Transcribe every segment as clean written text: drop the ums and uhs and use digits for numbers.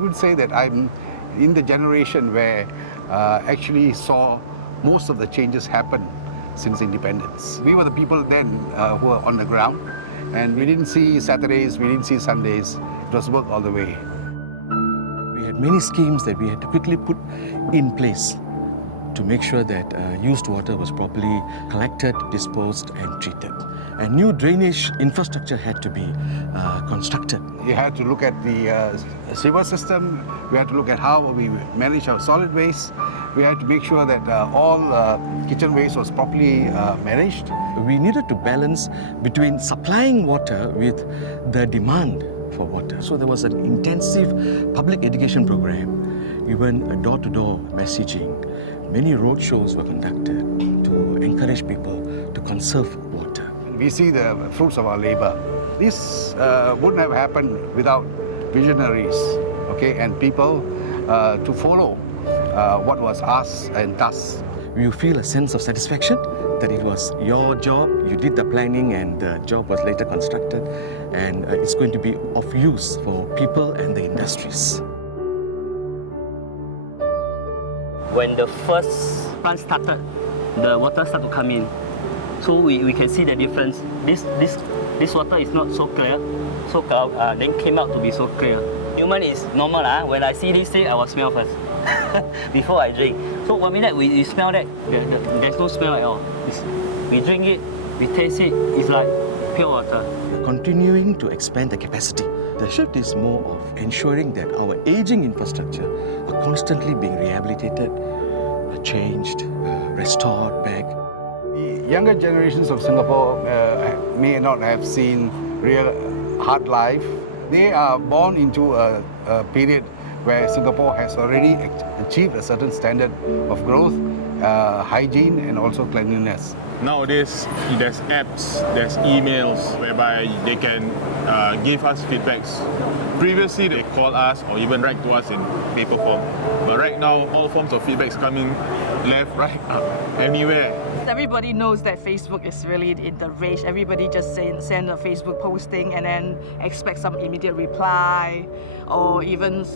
would say that I'm in the generation where actually saw most of the changes happen since independence. We were the people then who were on the ground, and we didn't see Saturdays, we didn't see Sundays. It was work all the way. We had many schemes that we had to quickly put in place to make sure that used water was properly collected, disposed and treated. And new drainage infrastructure had to be constructed. We had to look at the sewer system, we had to look at how we manage our solid waste, we had to make sure that all kitchen waste was properly managed. We needed to balance between supplying water with the demand for water. So there was an intensive public education program, even door-to-door messaging. Many road shows were conducted to encourage people to conserve water. We see the fruits of our labor. This wouldn't have happened without visionaries, okay, and people to follow what was asked and thus. You feel a sense of satisfaction that it was your job, you did the planning and the job was later constructed, and it's going to be of use for people and the industries. When the first plant started, the water started to come in. So we can see the difference. This water is not so clear, then came out to be so clear. Human is normal. When I see this thing, I will smell first before I drink. So one minute we smell that, there's no smell at all. We drink it, we taste it, it's like pure water. We're continuing to expand the capacity. The shift is more of ensuring that our aging infrastructure are constantly being rehabilitated, changed, restored back. The younger generations of Singapore may not have seen real hard life. They are born into a period where Singapore has already achieved a certain standard of growth, hygiene and also cleanliness. Nowadays, there's apps, there's emails whereby they can give us feedbacks. Previously, they call us or even write to us in paper form. But right now, all forms of feedbacks coming left, right, up, anywhere. Everybody knows that Facebook is really in the rage. Everybody just send a Facebook posting and then expect some immediate reply or even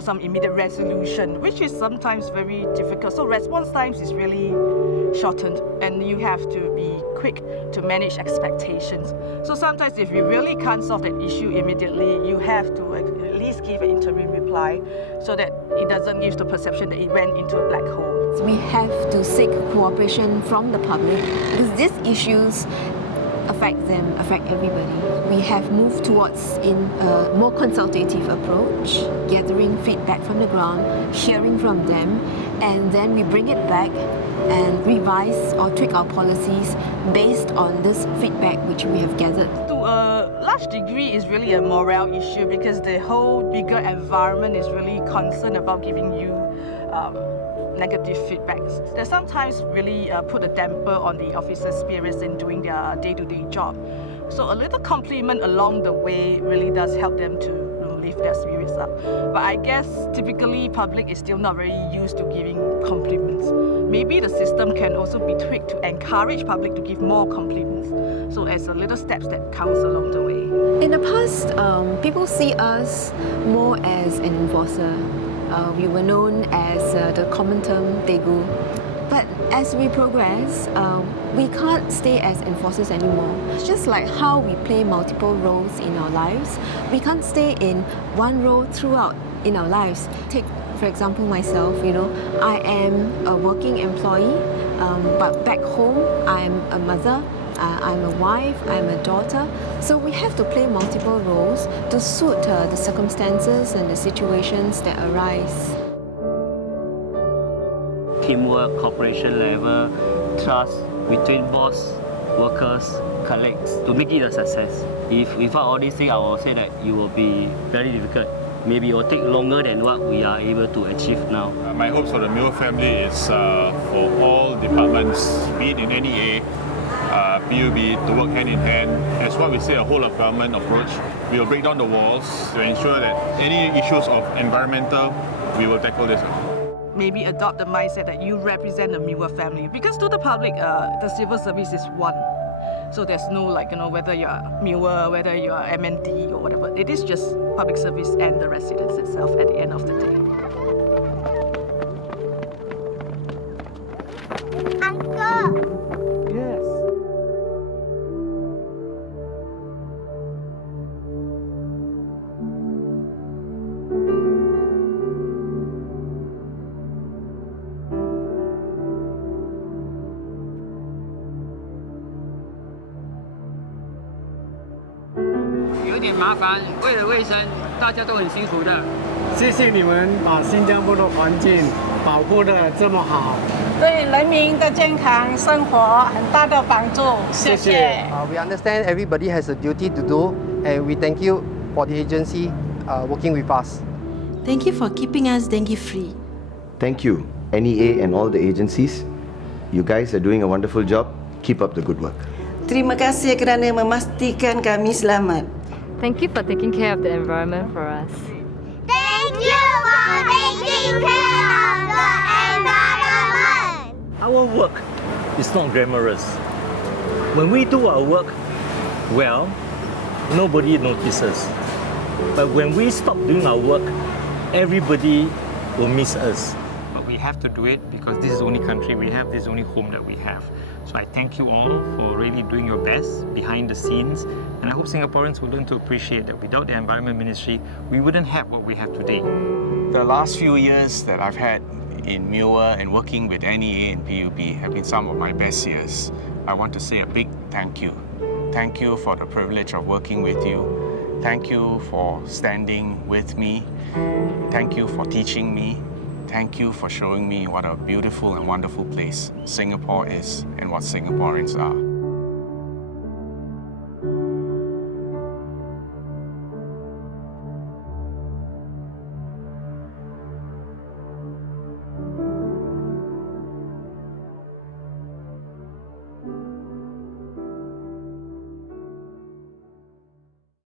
some immediate resolution, which is sometimes very difficult. So response times is really shortened and you have to be quick to manage expectations. So sometimes if you really can't solve that issue immediately, you have to at least give an interim reply so that it doesn't give the perception that it went into a black hole. We have to seek cooperation from the public because these issues affect everybody. We have moved towards a more consultative approach, gathering feedback from the ground, hearing from them, and then we bring it back and revise or tweak our policies based on this feedback which we have gathered. To a large degree, it's really a morale issue because the whole bigger environment is really concerned about giving you negative feedbacks. They sometimes really put a damper on the officers' spirits in doing their day-to-day job. So a little compliment along the way really does help them to lift their spirits up. But I guess typically public is still not very used to giving compliments. Maybe the system can also be tweaked to encourage public to give more compliments. So as a little steps that counts along the way. In the past, people see us more as an enforcer. We were known as the common term Tegu. But as we progress, we can't stay as enforcers anymore. It's just like how we play multiple roles in our lives. We can't stay in one role throughout in our lives. Take, for example, myself, I am a working employee, but back home, I'm a mother, I'm a wife, I'm a daughter. So we have to play multiple roles to suit the circumstances and the situations that arise. Teamwork, cooperation level, trust between boss, workers, colleagues to make it a success. If without all these things, I will say that it will be very difficult. Maybe it will take longer than what we are able to achieve now. My hopes for the MEWR family is for all departments, be it in NEA, PUB, to work hand in hand. As what we say, a whole of government approach. We will break down the walls to ensure that any issues of environmental, we will tackle this. Maybe adopt the mindset that you represent the MEWR family. Because to the public, the civil service is one. So there's no whether you're MEWR, whether you're MND or whatever. It is just public service and the residents itself at the end of the day. Yes.谢谢你们把新加坡的环境保护得这么好。对人民的健康生活很大的帮助，谢谢。 We understand everybody has a duty to do, and we thank you for the agency working with us. Thank you for keeping us dengue free. Thank you, NEA and all the agencies. You guys are doing a wonderful job. Keep up the good work. Terima kasih kerana memastikan kami selamat. Thank you for taking care of the environment for us. Thank you for taking care of the environment. Our work is not glamorous. When we do our work well, nobody notices. But when we stop doing our work, everybody will miss us. But we have to do it because this is the only country we have, this is the only home that we have. So I thank you all for really doing your best behind the scenes, and I hope Singaporeans will learn to appreciate that without the Environment Ministry, we wouldn't have what we have today. The last few years that I've had in MEWR and working with NEA and PUB have been some of my best years. I want to say a big thank you. Thank you for the privilege of working with you. Thank you for standing with me. Thank you for teaching me. Thank you for showing me what a beautiful and wonderful place Singapore is and what Singaporeans are.